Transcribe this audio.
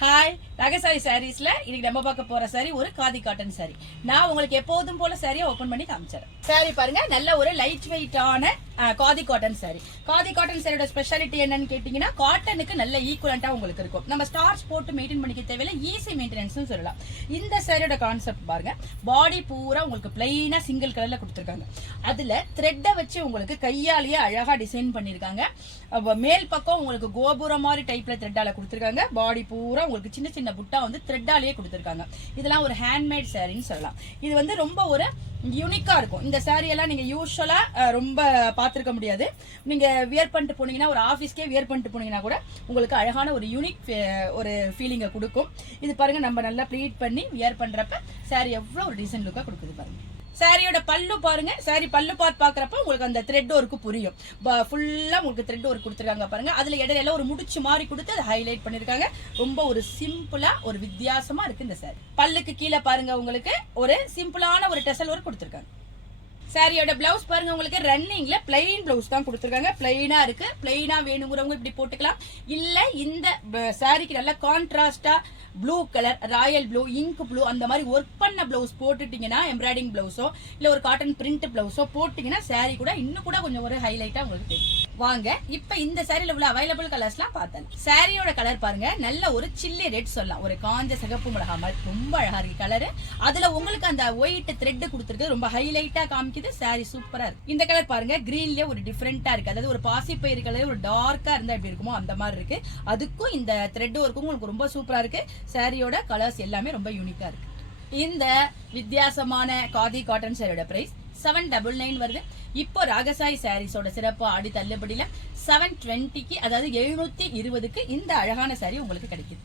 Hi, ராகசாரி சாரீஸ்ல இன்னைக்கு நம்ம பார்க்க போற சாரி ஒரு காதி காட்டன் சாரி. நான் உங்களுக்கு எப்போதும் போல சாரியை ஓபன் பண்ணி காமிச்சறேன். சாரி பாருங்க, நல்ல ஒரு லைட் வெயிட்டான khadi cotton sorry. Khadi cotton சாரியோட ஸ்பெஷாலிட்டி என்னன்னு கேட்டீங்கன்னா, காட்டனுக்கு நல்ல ஈக்குவலண்டா உங்களுக்கு இருக்கும். நம்ம ஸ்டார்ச் போட்டு மெயின்டைன் பண்ணிக்க தேவையில்ல, ஈஸி மெயின்டெனன்ஸ் சொல்லலாம். இந்த சாரியோட கான்செப்ட் பாருங்க, பாடி பூரா உங்களுக்கு பிளைனா சிங்கிள் கலர்ல கொடுத்துருக்காங்க. அதுல த்ரெட்டை வச்சு உங்களுக்கு கையாலேயே அழகா டிசைன் பண்ணிருக்காங்க. மேல் பக்கம் உங்களுக்கு கோபுரம் மாதிரி டைப்ல த்ரெட்டால கொடுத்துருக்காங்க. பாடி பூரா உங்களுக்கு சின்ன சின்ன புட்டா வந்து த்ரெட்டாலேயே கொடுத்துருக்காங்க. இதெல்லாம் ஒரு ஹேண்ட்மேட் சாரின்னு சொல்லலாம். இது வந்து ரொம்ப ஒரு யூனிக்கா இருக்கும். இந்த சாரி எல்லாம் நீங்க யூஸ்வலா ரொம்ப பார்த்திருக்க முடியாது. நீங்க வியர் பண்ணிட்டு போனீங்கன்னா, ஒரு ஆபீஸ்க்கே வியர் பண்ணிட்டு போனீங்கன்னா கூட உங்களுக்கு அழகான ஒரு யூனிக் ஒரு ஃபீலிங்கை கொடுக்கும். இது பாருங்க, நம்ம நல்லா ப்ளீட் பண்ணி வியர் பண்றப்ப சாரி எவ்வளவு ஒரு டீசென்ட் லுக்கா கொடுக்குது பாருங்க. சாரியோட பல்லு பாருங்க, சாரி பல்லு பார்த்து பாக்குறப்ப உங்களுக்கு அந்த த்ரெட் ஒர்க்கு புரியும். ஃபுல்லா உங்களுக்கு த்ரெட் ஒர்க் கொடுத்துருக்காங்க பாருங்க. அதுல இடையில ஒரு முடிச்சு மாதிரி கொடுத்து அதை ஹைலைட் பண்ணிருக்காங்க. ரொம்ப ஒரு சிம்பிளா ஒரு வித்தியாசமா இருக்கு இந்த சாரி. பல்லுக்கு கீழே பாருங்க, உங்களுக்கு ஒரு சிம்பிளான ஒரு டெசல் ஒர்க் கொடுத்துருக்காங்க. சாரியோட பிளவுஸ் பாருங்க, உங்களுக்கு ரன்னிங்ல பிளைன் பிளவுஸ் தான் கொடுத்துருக்காங்க. பிளைனா இருக்கு. பிளைனா வேணுங்கிறவங்க இப்படி போட்டுக்கலாம். இல்ல இந்த சாரிக்கு நல்ல கான்ட்ராஸ்டா blue colour, royal blue, ink blue அந்த மாதிரி ஒர்க் பண்ண பிளவுஸ் போட்டுட்டீங்கன்னா, எம்ப்ராய்டிங் பிளவுஸோ இல்ல ஒரு காட்டன் பிரிண்ட் பிளவுஸோ போட்டீங்கன்னா சாரி கூட இன்னும் கூட கொஞ்சம் ஒரு ஹைலைட்டா உங்களுக்கு தெரியும். வாங்க இப்ப இந்த சாரியில உள்ள அவைலபிள் கலர்ஸ்லாம் பார்த்தேன். சாரியோட கலர் பாருங்க, நல்ல ஒரு சில்லி ரெட் சொல்லலாம். ஒரு காஞ்ச சிகப்பு மிளகா மாதிரி ரொம்ப அழகா இருக்கு கலர். அதுல உங்களுக்கு அந்த ஒயிட் த்ரெட் கொடுத்துருக்கு, ரொம்ப ஹைலைட்டா காமிக்குது. சாரி சூப்பரா இருக்கு. இந்த கலர் பாருங்க, கிரீன்லயே ஒரு டிஃபரெண்டா இருக்கு. அதாவது ஒரு பாசிப்பயிறு கலர் ஒரு டார்க்கா இருந்தா எப்படி இருக்குமோ அந்த மாதிரி இருக்கு. அதுக்கும் இந்த த்ரெட் ஒர்க்கும் உங்களுக்கு ரொம்ப சூப்பரா இருக்கு. சாரியோட கலர்ஸ் எல்லாமே ரொம்ப யூனிக்கா இருக்கு. இந்த வித்தியாசமான காதி காட்டன் சாரியோட பிரைஸ் 799 வருது. இப்போ ராகசாரி சாரீஸோட சிறப்பு ஆடி தள்ளுபடியில 720க்கு, அதாவது 720க்கு இந்த அழகான சாரி உங்களுக்கு கிடைக்குது.